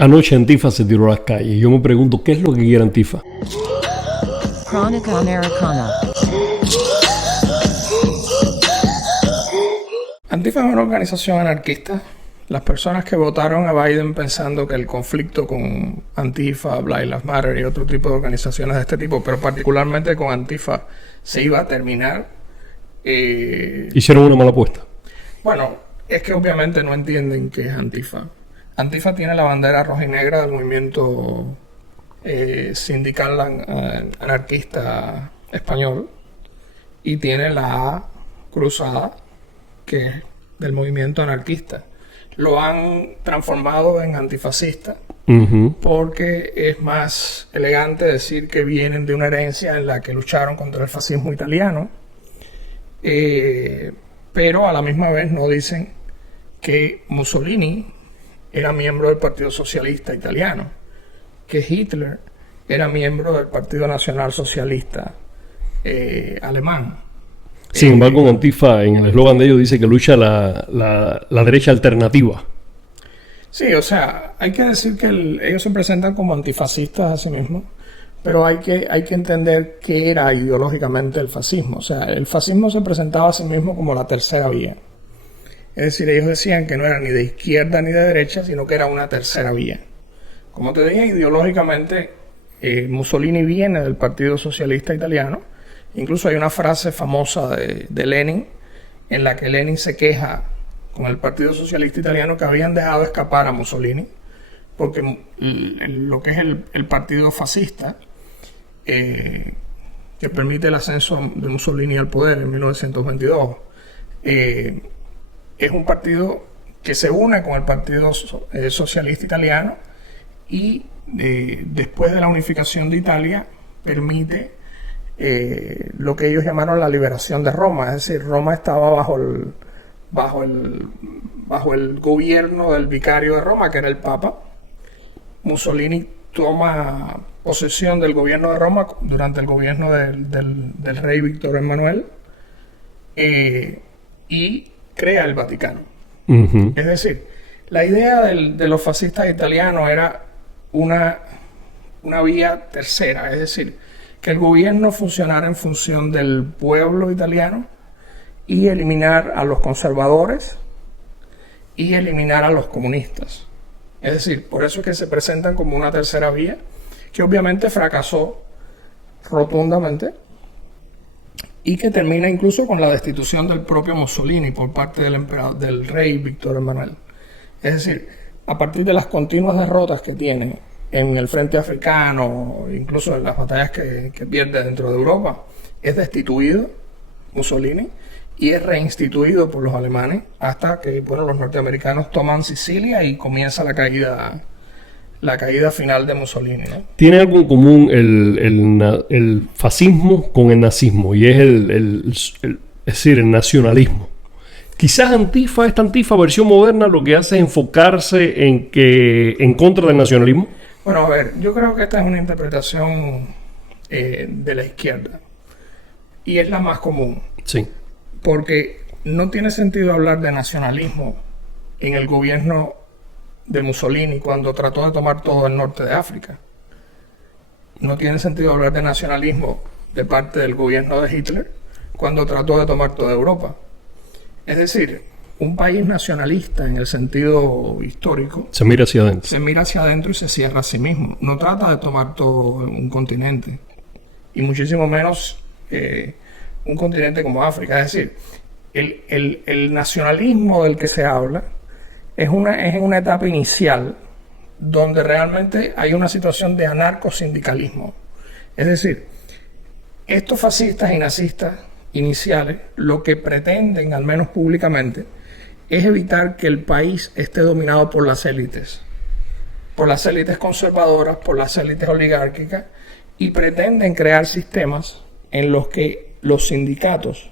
Anoche Antifa se tiró a las calles. Yo me pregunto, ¿qué es lo que quiere Antifa? Crónica Americana. Antifa es una organización anarquista. Las personas que votaron a Biden pensando que el conflicto con Antifa, Black Lives Matter y otro tipo de organizaciones de este tipo, pero particularmente con Antifa, se iba a terminar. Hicieron una mala apuesta. Bueno, es que obviamente no entienden qué es Antifa. Antifa tiene la bandera roja y negra del movimiento sindical anarquista español y tiene la A cruzada, que es del movimiento anarquista. Lo han transformado en antifascista porque es más elegante decir que vienen de una herencia en la que lucharon contra el fascismo italiano, pero a la misma vez no dicen que Mussolini era miembro del Partido Socialista Italiano, que Hitler era miembro del Partido Nacional Socialista alemán. Sin embargo, en Antifa, en el eslogan de ellos, dice que lucha la derecha alternativa. Sí, o sea, hay que decir que ellos se presentan como antifascistas a sí mismos, pero hay que entender qué era ideológicamente el fascismo. O sea, el fascismo se presentaba a sí mismo como la tercera vía. Es decir, ellos decían que no era ni de izquierda ni de derecha, sino que era una tercera vía. Como te dije, ideológicamente Mussolini viene del Partido Socialista Italiano. Incluso hay una frase famosa de Lenin, en la que Lenin se queja con el Partido Socialista Italiano que habían dejado escapar a Mussolini, porque lo que es el partido fascista, que permite el ascenso de Mussolini al poder en 1922, es un partido que se une con el Partido Socialista Italiano y después de la unificación de Italia permite lo que ellos llamaron la liberación de Roma. Es decir, Roma estaba bajo el gobierno del vicario de Roma, que era el Papa. Mussolini toma posesión del gobierno de Roma durante el gobierno del rey Víctor Emmanuel y crea el Vaticano. Es decir, la idea de los fascistas italianos era una vía tercera, es decir, que el gobierno funcionara en función del pueblo italiano y eliminar a los conservadores y eliminar a los comunistas. Es decir, por eso es que se presentan como una tercera vía, que obviamente fracasó rotundamente y que termina incluso con la destitución del propio Mussolini por parte del rey Víctor Emmanuel. Es decir, a partir de las continuas derrotas que tiene en el frente africano, incluso en las batallas que pierde dentro de Europa, es destituido Mussolini y es reinstituido por los alemanes hasta que los norteamericanos toman Sicilia y comienza la caída final de Mussolini, ¿no? Tiene algo en común el fascismo con el nazismo, y es es decir, el nacionalismo. Quizás esta Antifa versión moderna lo que hace es enfocarse en contra del nacionalismo. Bueno, a ver, yo creo que esta es una interpretación de la izquierda y es la más común. Sí. Porque no tiene sentido hablar de nacionalismo en el gobierno de Mussolini cuando trató de tomar todo el norte de África. No tiene sentido hablar de nacionalismo de parte del gobierno de Hitler cuando trató de tomar toda Europa. Es decir, un país nacionalista en el sentido histórico se mira hacia adentro. Se mira hacia adentro y se cierra a sí mismo. No trata de tomar todo un continente. Y muchísimo menos un continente como África. Es decir, el nacionalismo del que se habla es en una etapa inicial donde realmente hay una situación de anarcosindicalismo. Es decir, estos fascistas y nazistas iniciales lo que pretenden, al menos públicamente, es evitar que el país esté dominado por las élites conservadoras, por las élites oligárquicas, y pretenden crear sistemas en los que los sindicatos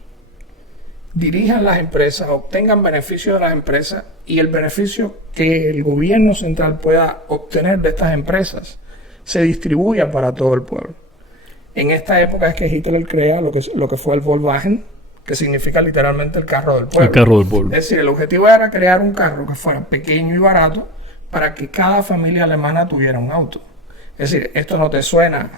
dirijan las empresas, obtengan beneficios de las empresas y el beneficio que el gobierno central pueda obtener de estas empresas se distribuya para todo el pueblo. En esta época es que Hitler crea lo que fue el Volkswagen, que significa literalmente el carro del pueblo. El carro del pueblo. Es decir, el objetivo era crear un carro que fuera pequeño y barato para que cada familia alemana tuviera un auto. Es decir, esto no te suena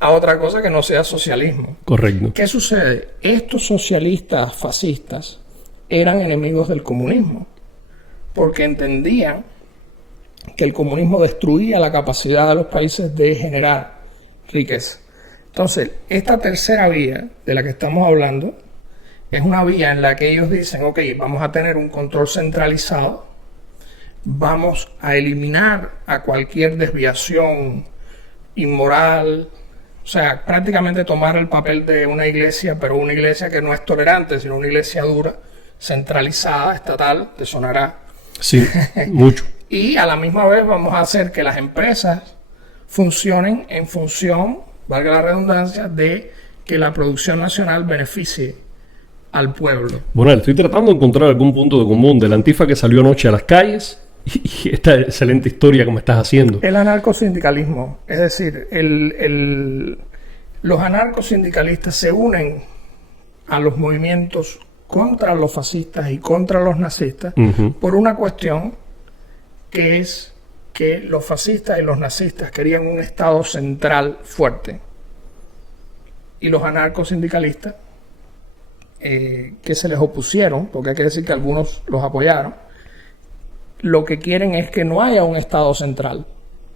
a otra cosa que no sea socialismo. Correcto. ¿Qué sucede? Estos socialistas fascistas eran enemigos del comunismo, porque entendían que el comunismo destruía la capacidad de los países de generar riqueza. Entonces, esta tercera vía de la que estamos hablando es una vía en la que ellos dicen, ok, vamos a tener un control centralizado, vamos a eliminar a cualquier desviación inmoral, o sea, prácticamente tomar el papel de una iglesia, pero una iglesia que no es tolerante, sino una iglesia dura, centralizada, estatal, te sonará. Sí, mucho. Y a la misma vez vamos a hacer que las empresas funcionen en función, valga la redundancia, de que la producción nacional beneficie al pueblo. Bueno, estoy tratando de encontrar algún punto de común de la Antifa que salió anoche a las calles y esta excelente historia que me estás haciendo. El anarcosindicalismo, es decir, los anarcosindicalistas se unen a los movimientos contra los fascistas y contra los nazistas por una cuestión que es que los fascistas y los nazistas querían un Estado central fuerte y los anarcosindicalistas que se les opusieron, porque hay que decir que algunos los apoyaron, lo que quieren es que no haya un Estado central.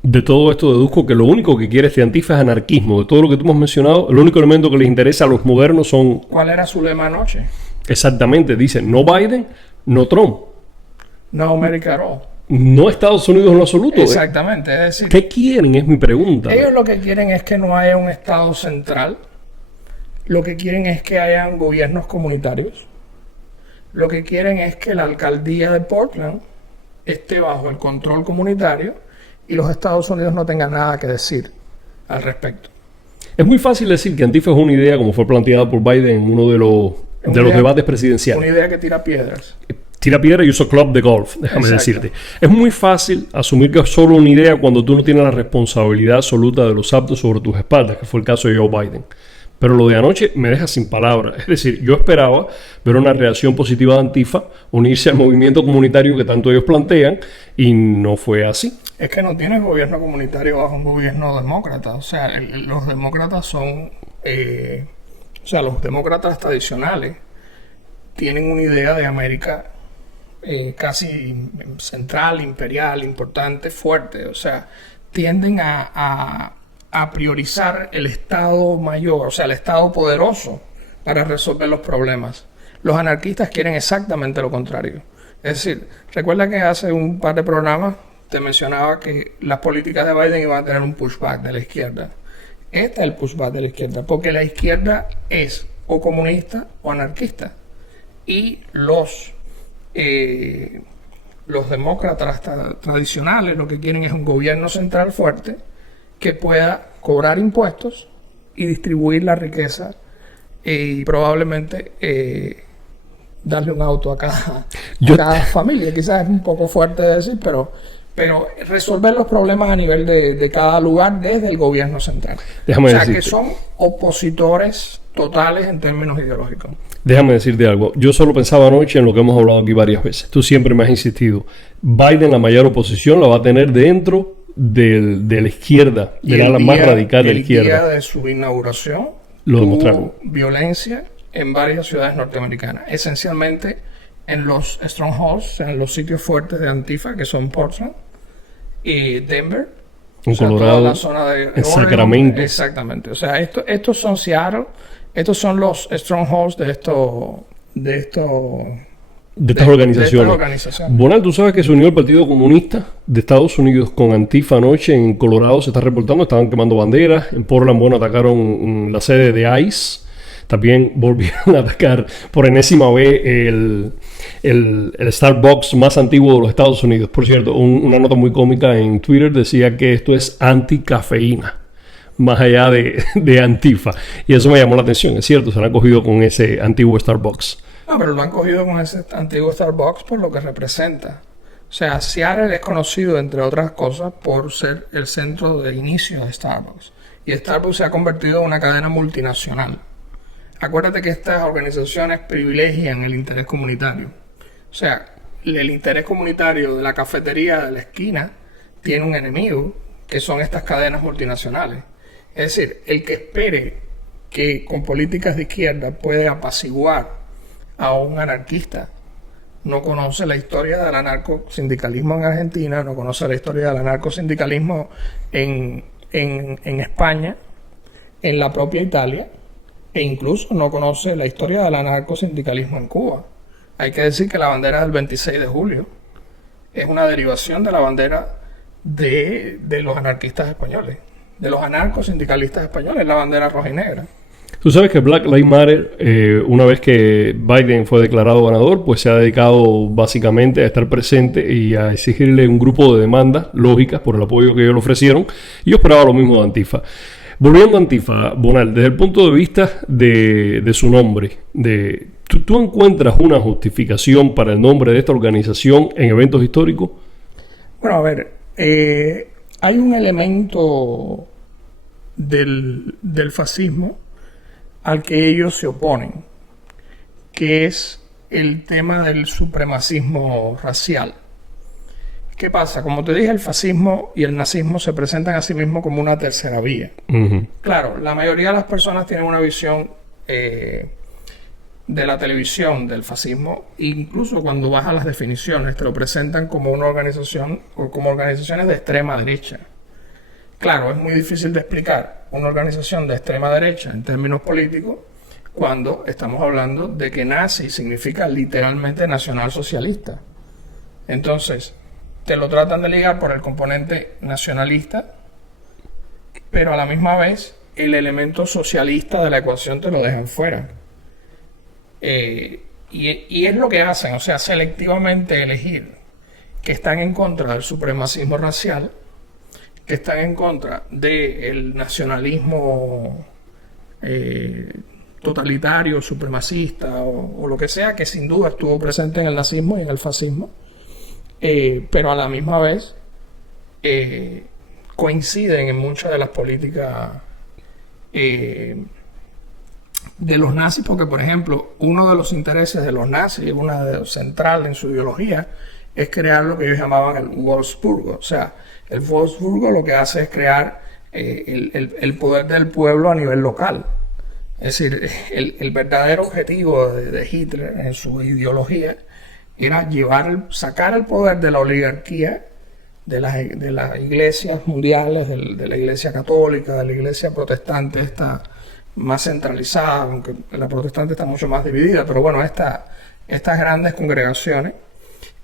De todo esto deduzco que lo único que quiere este Antifa es anarquismo. De todo lo que tú me has mencionado, el único elemento que les interesa a los modernos son... ¿Cuál era su lema anoche? Exactamente, dicen no Biden, no Trump. No America at all. No Estados Unidos en lo absoluto. Exactamente, es decir... ¿Qué quieren? Es mi pregunta. Ellos lo que quieren es que no haya un Estado central. Lo que quieren es que hayan gobiernos comunitarios. Lo que quieren es que la alcaldía de Portland esté bajo el control comunitario y los Estados Unidos no tengan nada que decir al respecto. Es muy fácil decir que Antifa es una idea como fue planteada por Biden en uno de los debates presidenciales. Una idea que tira piedras. Tira piedra y usa club de golf, déjame Exacto. decirte. Es muy fácil asumir que es solo una idea cuando tú no tienes la responsabilidad absoluta de los actos sobre tus espaldas, que fue el caso de Joe Biden. Pero lo de anoche me deja sin palabras. Es decir, yo esperaba ver una reacción positiva de Antifa, unirse al movimiento comunitario que tanto ellos plantean, y no fue así. Es que no tienes gobierno comunitario bajo un gobierno demócrata. O sea, los demócratas son... los demócratas tradicionales tienen una idea de América casi central, imperial, importante, fuerte. O sea, tienden a priorizar el Estado mayor, o sea, el Estado poderoso para resolver los problemas. Los anarquistas quieren exactamente lo contrario. Es decir, recuerda que hace un par de programas te mencionaba que las políticas de Biden iban a tener un pushback de la izquierda. Este es el pushback de la izquierda, porque la izquierda es o comunista o anarquista. Y los demócratas tradicionales lo que quieren es un gobierno central fuerte que pueda cobrar impuestos y distribuir la riqueza y probablemente darle un auto a cada familia. Quizás es un poco fuerte de decir, pero resolver los problemas a nivel de cada lugar desde el gobierno central. Déjame decirte que son opositores totales en términos ideológicos. Déjame decirte algo. Yo solo pensaba anoche en lo que hemos hablado aquí varias veces. Tú siempre me has insistido. Biden la mayor oposición la va a tener dentro de la izquierda, del ala más radical de la izquierda. El día de su inauguración lo demostraron. Violencia en varias ciudades norteamericanas, esencialmente en los strongholds, en los sitios fuertes de Antifa, que son Portland y Denver, en Colorado, toda la zona de en Sacramento. Exactamente. O sea, estos son Seattle, estos son los strongholds de estas organizaciones. Bonal, tú sabes que se unió el Partido Comunista de Estados Unidos con Antifa anoche en Colorado, se está reportando, estaban quemando banderas. En Portland, bueno, atacaron la sede de ICE. También volvieron a atacar por enésima vez el Starbucks más antiguo de los Estados Unidos. Por cierto, una nota muy cómica en Twitter decía que esto es anticafeína, más allá de Antifa. Y eso me llamó la atención, es cierto, se han cogido con ese antiguo Starbucks. No, pero lo han cogido con ese antiguo Starbucks por lo que representa. O sea, Seattle es conocido, entre otras cosas, por ser el centro de inicio de Starbucks. Y Starbucks se ha convertido en una cadena multinacional. Acuérdate que estas organizaciones privilegian el interés comunitario. O sea, el interés comunitario de la cafetería de la esquina tiene un enemigo, que son estas cadenas multinacionales. Es decir, el que espere que con políticas de izquierda puede apaciguar a un anarquista no conoce la historia del anarcosindicalismo en Argentina, no conoce la historia del anarcosindicalismo en España, en la propia Italia, e incluso no conoce la historia del anarcosindicalismo en Cuba. Hay que decir que la bandera del 26 de julio es una derivación de la bandera de los anarquistas españoles, de los anarcosindicalistas españoles, la bandera roja y negra. Tú sabes que Black Lives Matter, una vez que Biden fue declarado ganador, pues se ha dedicado básicamente a estar presente y a exigirle un grupo de demandas lógicas por el apoyo que ellos le ofrecieron. Y yo esperaba lo mismo de Antifa. Volviendo a Antifa, Bonal, desde el punto de vista de su nombre, ¿tú encuentras una justificación para el nombre de esta organización en eventos históricos? Bueno, a ver, hay un elemento del fascismo al que ellos se oponen, que es el tema del supremacismo racial. ¿Qué pasa? Como te dije, el fascismo y el nazismo se presentan a sí mismos como una tercera vía. Uh-huh. Claro, la mayoría de las personas tienen una visión de la televisión del fascismo, incluso cuando vas a las definiciones, te lo presentan como una organización o como organizaciones de extrema derecha. Claro, es muy difícil de explicar una organización de extrema derecha en términos políticos cuando estamos hablando de que nazi significa literalmente nacionalsocialista. Entonces, te lo tratan de ligar por el componente nacionalista, pero a la misma vez el elemento socialista de la ecuación te lo dejan fuera. Y es lo que hacen, o sea, selectivamente elegir que están en contra del supremacismo racial, que están en contra del nacionalismo totalitario, supremacista o lo que sea, que sin duda estuvo presente en el nazismo y en el fascismo, pero a la misma vez coinciden en muchas de las políticas de los nazis, porque por ejemplo uno de los intereses de los nazis, una de central en su ideología, es crear lo que ellos llamaban el Wolfsburgo. O sea, el Wolfsburgo lo que hace es crear el poder del pueblo a nivel local. Es decir, el verdadero objetivo de Hitler en su ideología era sacar el poder de la oligarquía, de las iglesias mundiales, de la iglesia católica, de la iglesia protestante, esta más centralizada, aunque la protestante está mucho más dividida, pero bueno, estas grandes congregaciones,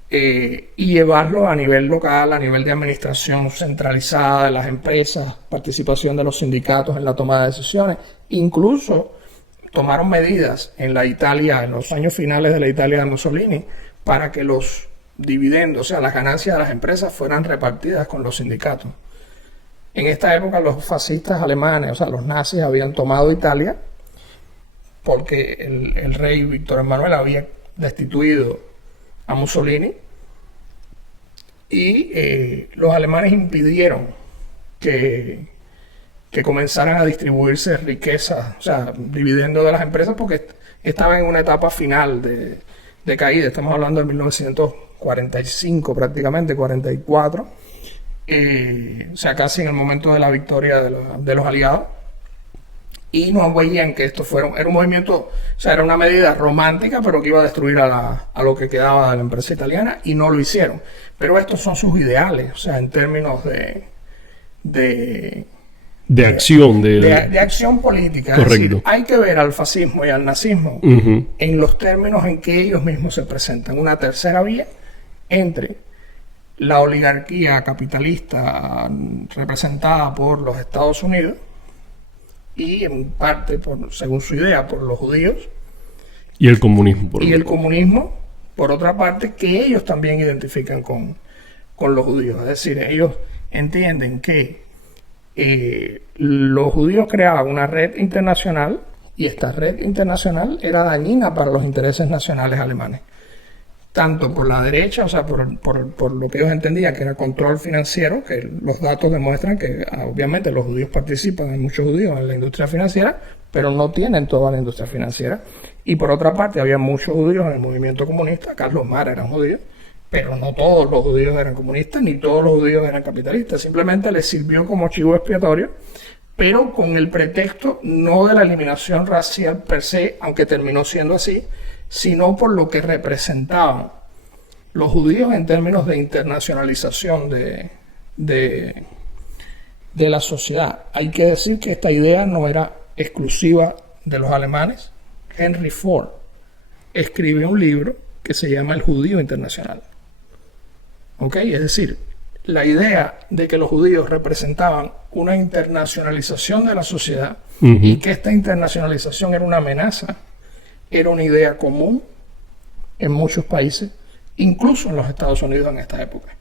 y llevarlo a nivel local, a nivel de administración centralizada de las empresas, participación de los sindicatos en la toma de decisiones. Incluso tomaron medidas en la Italia, en los años finales de la Italia de Mussolini, para que los dividendos, o sea, las ganancias de las empresas fueran repartidas con los sindicatos. En esta época los fascistas alemanes, o sea, los nazis habían tomado Italia porque el rey Víctor Emmanuel había destituido a Mussolini y los alemanes impidieron que comenzaran a distribuirse riquezas, o sea, dividendos de las empresas, porque estaban en una etapa final de caída. Estamos hablando de 1945 prácticamente, 44, o sea, casi en el momento de la victoria de los aliados, y no veían que esto era un movimiento, o sea, era una medida romántica, pero que iba a destruir a lo que quedaba de la empresa italiana, y no lo hicieron. Pero estos son sus ideales, o sea, en términos de acción, de acción política. Correcto. Es decir, hay que ver al fascismo y al nazismo en los términos en que ellos mismos se presentan, una tercera vía entre la oligarquía capitalista representada por los Estados Unidos y en parte, según su idea, por los judíos, y el comunismo comunismo, por otra parte, que ellos también identifican con los judíos. Es decir, ellos entienden que los judíos creaban una red internacional, y esta red internacional era dañina para los intereses nacionales alemanes, tanto por la derecha, o sea, por lo que ellos entendían que era control financiero, que los datos demuestran que obviamente los judíos participan, hay muchos judíos en la industria financiera, pero no tienen toda la industria financiera. Y por otra parte, había muchos judíos en el movimiento comunista. Carlos Marx era un judío, pero no todos los judíos eran comunistas, ni todos los judíos eran capitalistas. Simplemente les sirvió como chivo expiatorio, pero con el pretexto no de la eliminación racial per se, aunque terminó siendo así, sino por lo que representaban los judíos en términos de internacionalización de la sociedad. Hay que decir que esta idea no era exclusiva de los alemanes. Henry Ford escribe un libro que se llama El Judío Internacional. ¿Ok? Es decir, la idea de que los judíos representaban una internacionalización de la sociedad y que esta internacionalización era una amenaza, era una idea común en muchos países, incluso en los Estados Unidos en esta época.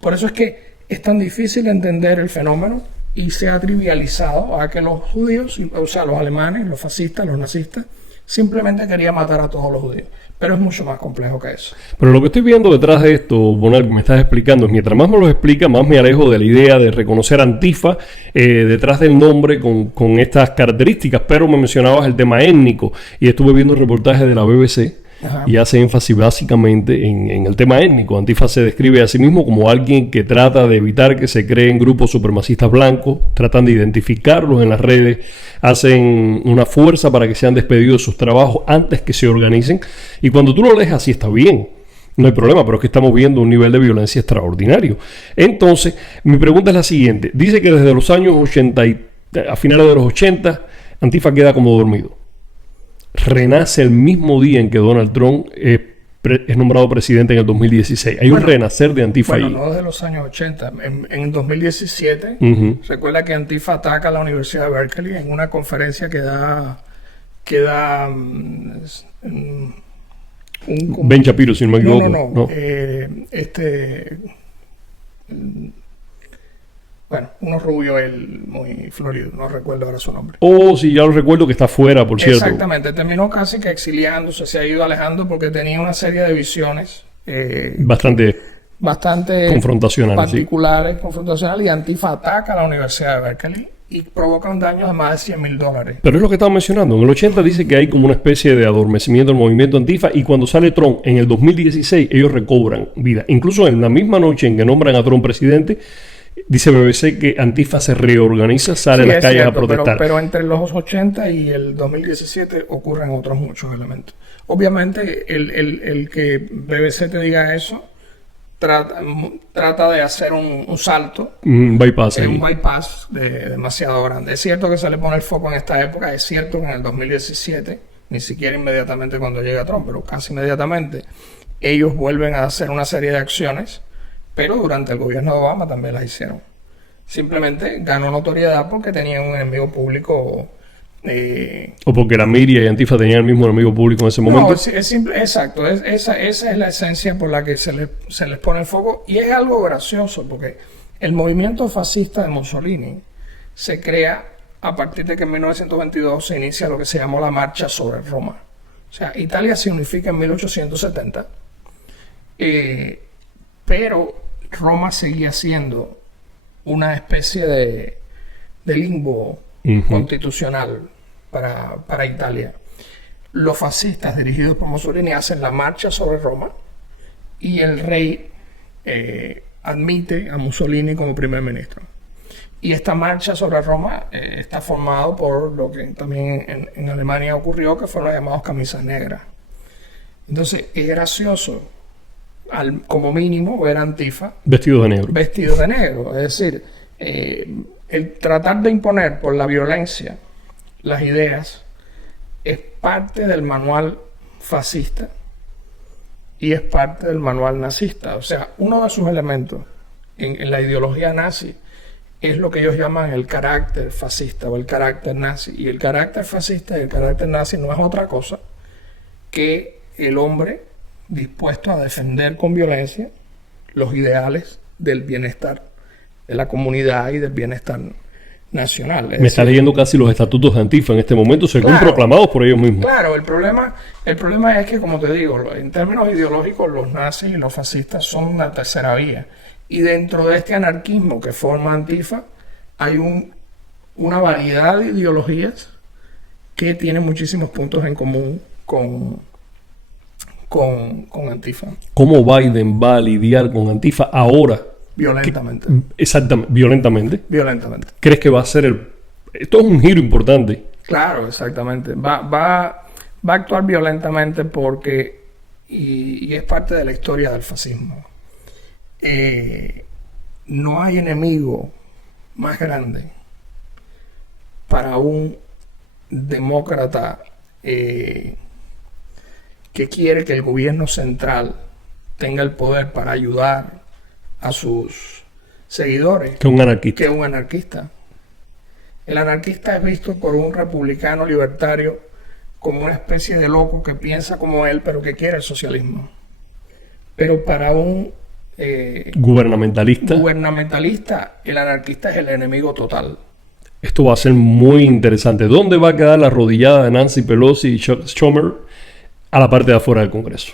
Por eso es que es tan difícil entender el fenómeno y se ha trivializado a que los judíos, o sea, los alemanes, los fascistas, los nazistas, simplemente querían matar a todos los judíos. Pero es mucho más complejo que eso. Pero lo que estoy viendo detrás de esto, Bonal, que me estás explicando, es mientras más me lo explica, más me alejo de la idea de reconocer Antifa detrás del nombre con estas características. Pero me mencionabas el tema étnico y estuve viendo un reportaje de la BBC. Ajá. Y hace énfasis básicamente en el tema étnico. Antifa se describe a sí mismo como alguien que trata de evitar que se creen grupos supremacistas blancos, tratan de identificarlos en las redes, hacen una fuerza para que sean despedidos de sus trabajos antes que se organicen. Y cuando tú lo lees así está bien, no hay problema, pero es que estamos viendo un nivel de violencia extraordinario. Entonces, mi pregunta es la siguiente. Dice que desde los años 80, a finales de los 80, Antifa queda como dormido. Renace el mismo día en que Donald Trump es nombrado presidente en el 2016. Hay un renacer de Antifa ahí. No desde los años 80. En 2017, recuerda que Antifa ataca a la Universidad de Berkeley en una conferencia que da Ben Shapiro, si no me equivoco. No. Bueno, uno rubio, él muy florido, no recuerdo ahora su nombre. Oh, sí, ya lo recuerdo, que está fuera, por cierto. Exactamente, terminó casi que exiliándose, se ha ido alejando porque tenía una serie de visiones bastante confrontacionales, particulares, confrontacionales, y Antifa ataca a la Universidad de Berkeley y provoca un daño de más de $100,000. Pero es lo que estaba mencionando. En el 80 dice que hay como una especie de adormecimiento del movimiento Antifa, y cuando sale Trump en el 2016 ellos recobran vida. Incluso en la misma noche en que nombran a Trump presidente, dice BBC que Antifa se reorganiza, sale a las calles a protestar. Pero entre los 80 y el 2017 ocurren otros muchos elementos. Obviamente el que BBC te diga eso trata de hacer un salto, un bypass demasiado grande. Es cierto que se le pone el foco en esta época, es cierto que en el 2017, ni siquiera inmediatamente cuando llega Trump, pero casi inmediatamente, ellos vuelven a hacer una serie de acciones. Pero durante el gobierno de Obama también las hicieron. Simplemente ganó notoriedad porque tenían un enemigo público. O porque la Miria y Antifa tenían el mismo enemigo público en ese momento. No, es simple, exacto. Esa es la esencia por la que se les pone el foco. Y es algo gracioso porque el movimiento fascista de Mussolini se crea a partir de que en 1922 se inicia lo que se llamó la Marcha sobre Roma. O sea, Italia se unifica en 1870. Pero Roma seguía siendo una especie de limbo constitucional para Italia. Los fascistas dirigidos por Mussolini hacen la marcha sobre Roma y el rey admite a Mussolini como primer ministro. Y esta marcha sobre Roma está formado por lo que también en Alemania ocurrió, que fueron los llamados camisas negras. Entonces es gracioso, como mínimo, ver a Antifa vestidos de negro. Vestidos de negro. Es decir, el tratar de imponer por la violencia las ideas es parte del manual fascista y es parte del manual nazista. O sea, uno de sus elementos en la ideología nazi es lo que ellos llaman el carácter fascista o el carácter nazi. Y el carácter fascista y el carácter nazi no es otra cosa que el hombre dispuesto a defender con violencia los ideales del bienestar de la comunidad y del bienestar nacional. Me está leyendo casi los estatutos de Antifa en este momento, según proclamados por ellos mismos. Claro, el problema es que, como te digo, en términos ideológicos, los nazis y los fascistas son una tercera vía. Y dentro de este anarquismo que forma Antifa, hay una variedad de ideologías que tienen muchísimos puntos en común con con Antifa. ¿Cómo Biden va a lidiar con Antifa ahora? Violentamente. Exactamente, violentamente. Violentamente. ¿Crees que va a ser el... Esto es un giro importante. Claro, exactamente. Va a actuar violentamente porque, y es parte de la historia del fascismo, no hay enemigo más grande para un demócrata que quiere que el gobierno central tenga el poder para ayudar a sus seguidores Que un anarquista. que un anarquista. El anarquista es visto por un republicano libertario como una especie de loco que piensa como él, pero que quiere el socialismo. Pero para un Gubernamentalista. gubernamentalista, el anarquista es el enemigo total. Esto va a ser muy interesante. ¿Dónde va a quedar la arrodillada de Nancy Pelosi y Chuck Schumer a la parte de afuera del Congreso?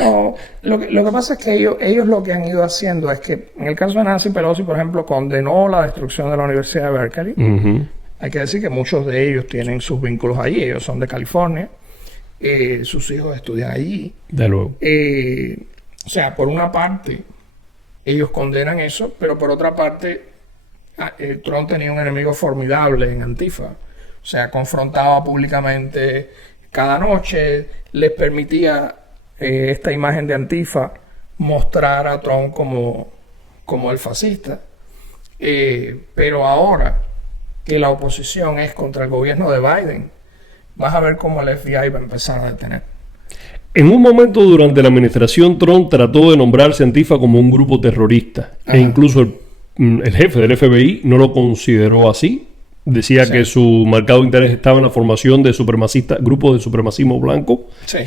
No, lo que pasa es que ellos lo que han ido haciendo es que, en el caso de Nancy Pelosi, por ejemplo, condenó la destrucción de la Universidad de Berkeley. Ujú. Hay que decir que muchos de ellos tienen sus vínculos allí. Ellos son de California. Sus hijos estudian allí. De luego. O sea, por una parte, ellos condenan eso, pero por otra parte, Trump tenía un enemigo formidable en Antifa. O sea, confrontaba públicamente cada noche, les permitía esta imagen de Antifa mostrar a Trump como el fascista. Pero ahora que la oposición es contra el gobierno de Biden, vas a ver cómo el FBI va a empezar a detener. En un momento durante la administración Trump trató de nombrarse Antifa como un grupo terrorista. Ajá. E incluso el jefe del FBI no lo consideró así. Decía Sí. que su marcado interés estaba en la formación de grupos de supremacismo blanco. Sí.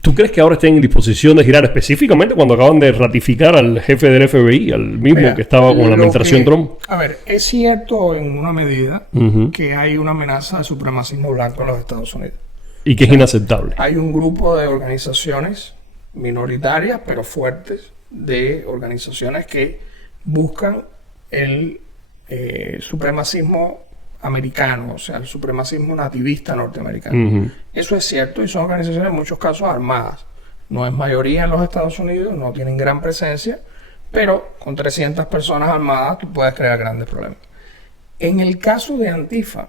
¿Tú crees que ahora estén en disposición de girar específicamente cuando acaban de ratificar al jefe del FBI, al mismo Mira, que estaba con la lo administración que- Trump? A ver, es cierto en una medida Ujú. que hay una amenaza de supremacismo blanco en los Estados Unidos. Y que es inaceptable. Hay un grupo de organizaciones minoritarias, pero fuertes, de organizaciones que buscan el supremacismo americano, o sea, el supremacismo nativista norteamericano. Ujú. Eso es cierto y son organizaciones en muchos casos armadas. No es mayoría en los Estados Unidos, no tienen gran presencia, pero con 300 personas armadas tú puedes crear grandes problemas. En el caso de Antifa,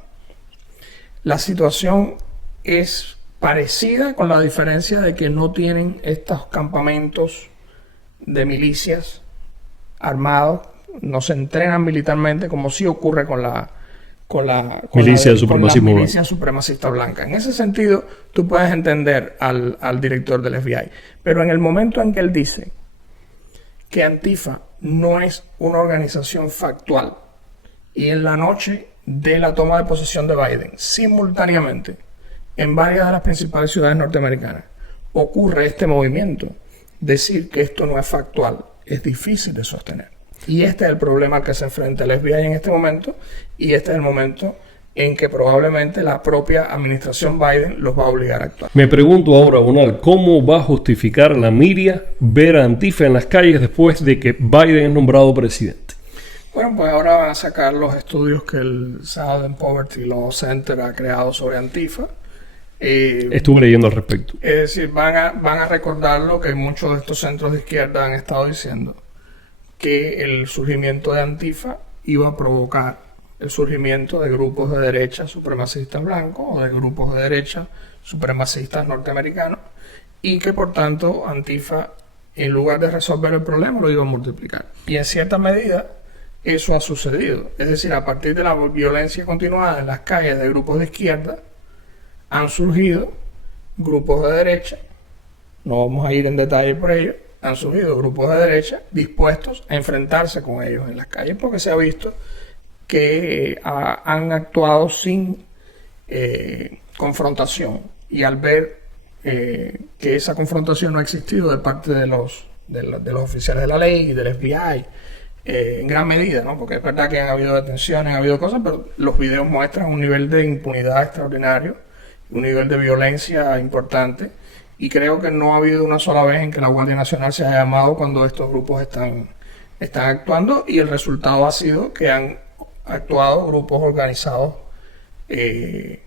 la situación es parecida, con la diferencia de que no tienen estos campamentos de milicias armados, no se entrenan militarmente como sí ocurre con la Milicia de con la supremacismo milicia supremacista blanca. En ese sentido, tú puedes entender al director del FBI. Pero en el momento en que él dice que Antifa no es una organización factual y en la noche de la toma de posesión de Biden, simultáneamente, en varias de las principales ciudades norteamericanas, ocurre este movimiento, decir que esto no es factual es difícil de sostener. Y este es el problema al que se enfrenta el FBI en este momento, y este es el momento en que probablemente la propia administración Biden los va a obligar a actuar. Me pregunto ahora, Bonal, ¿cómo va a justificar la Miria ver a Antifa en las calles después de que Biden es nombrado presidente? Bueno, pues ahora van a sacar los estudios que el Southern Poverty Law Center ha creado sobre Antifa. Estuve leyendo al respecto. Es decir, van a recordar lo que muchos de estos centros de izquierda han estado diciendo, que el surgimiento de Antifa iba a provocar el surgimiento de grupos de derecha supremacistas blancos o de grupos de derecha supremacistas norteamericanos, y que por tanto Antifa, en lugar de resolver el problema, lo iba a multiplicar. Y en cierta medida eso ha sucedido. Es decir, a partir de la violencia continuada en las calles de grupos de izquierda, han surgido grupos de derecha, no vamos a ir en detalle por ello, han surgido grupos de derecha dispuestos a enfrentarse con ellos en las calles, porque se ha visto que han actuado sin confrontación, y al ver que esa confrontación no ha existido de parte de los oficiales de la ley y del FBI, en gran medida, ¿no? Porque es verdad que han habido detenciones, ha habido cosas, pero los videos muestran un nivel de impunidad extraordinario, un nivel de violencia importante, y creo que no ha habido una sola vez en que la Guardia Nacional se haya llamado cuando estos grupos están actuando, y el resultado ha sido que han actuado grupos organizados de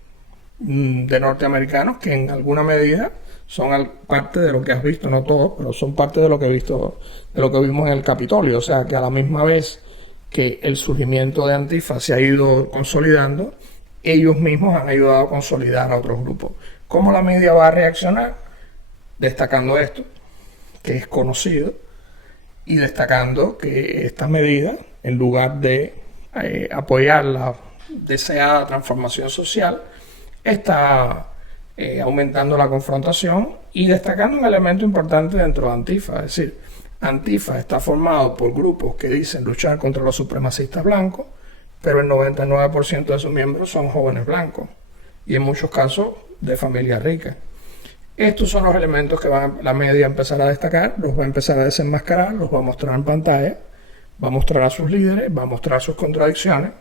norteamericanos que en alguna medida son parte de lo que has visto, no todo, pero son parte de lo que he visto, de lo que vimos en el Capitolio. O sea, que a la misma vez que el surgimiento de Antifa se ha ido consolidando, ellos mismos han ayudado a consolidar a otros grupos. ¿Cómo la media va a reaccionar? Destacando esto, que es conocido, y destacando que esta medida, en lugar de apoyar la deseada transformación social, está aumentando la confrontación y destacando un elemento importante dentro de Antifa. Es decir, Antifa está formado por grupos que dicen luchar contra los supremacistas blancos, pero el 99% de sus miembros son jóvenes blancos y en muchos casos de familias ricas. Estos son los elementos que la media a empezar a destacar, los va a empezar a desenmascarar, los va a mostrar en pantalla, va a mostrar a sus líderes, va a mostrar sus contradicciones,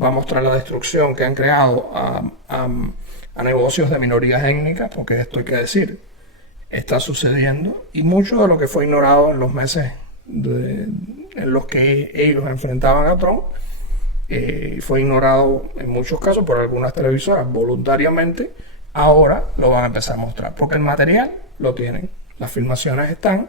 va a mostrar la destrucción que han creado a negocios de minorías étnicas, porque esto hay que decir, está sucediendo, y mucho de lo que fue ignorado en los meses en los que ellos enfrentaban a Trump, fue ignorado en muchos casos por algunas televisoras voluntariamente, ahora lo van a empezar a mostrar, porque el material lo tienen, las filmaciones están,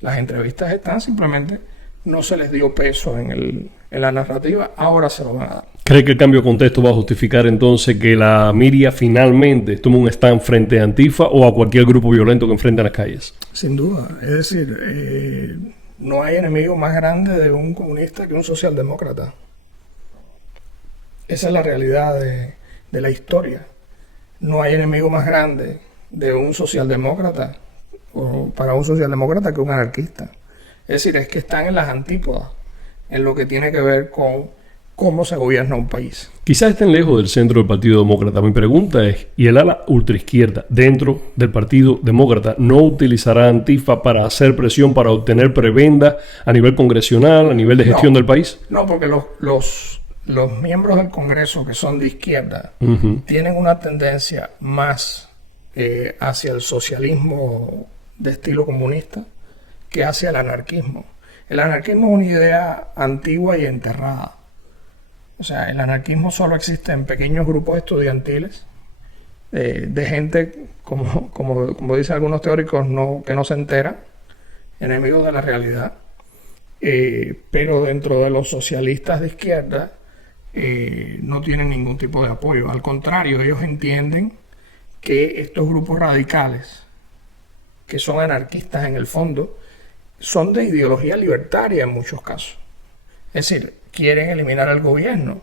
las entrevistas están, simplemente no se les dio peso en la narrativa, ahora se lo van a dar. ¿Cree que el cambio de contexto va a justificar entonces que la media finalmente tome un stand frente a Antifa o a cualquier grupo violento que enfrenta en las calles? Sin duda, es decir, no hay enemigo más grande de un comunista que un socialdemócrata. Esa es la realidad de la historia. No hay enemigo más grande de un socialdemócrata o para un socialdemócrata que un anarquista. Es decir, es que están en las antípodas en lo que tiene que ver con cómo se gobierna un país. Quizás estén lejos del centro del Partido Demócrata. Mi pregunta es, ¿y el ala ultraizquierda dentro del Partido Demócrata no utilizará a Antifa para hacer presión, para obtener prebenda a nivel congresional, a nivel de gestión del país? No, porque los miembros del Congreso que son de izquierda tienen una tendencia más hacia el socialismo de estilo comunista que hacia el anarquismo. El anarquismo es una idea antigua y enterrada. O sea, el anarquismo solo existe en pequeños grupos estudiantiles de gente, como dicen algunos teóricos, que no se entera, enemigos de la realidad. Pero dentro de los socialistas de izquierda no tienen ningún tipo de apoyo. Al contrario, ellos entienden que estos grupos radicales, que son anarquistas en el fondo, son de ideología libertaria en muchos casos. Es decir, quieren eliminar al gobierno.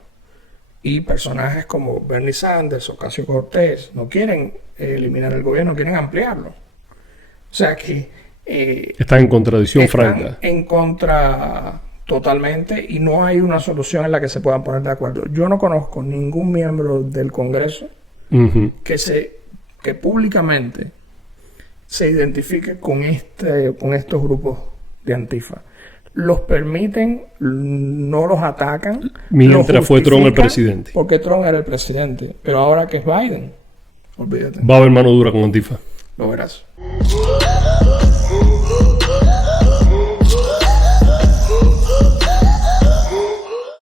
Y personajes como Bernie Sanders, Ocasio-Cortez, no quieren eliminar el gobierno, quieren ampliarlo. O sea que están en contradicción franca. En contra totalmente, y no hay una solución en la que se puedan poner de acuerdo. Yo no conozco ningún miembro del Congreso que públicamente se identifique con estos grupos de Antifa. Los permiten, no los atacan. Mientras fue Trump el presidente. Porque Trump era el presidente. Pero ahora que es Biden, olvídate. Va a haber mano dura con Antifa. Lo verás.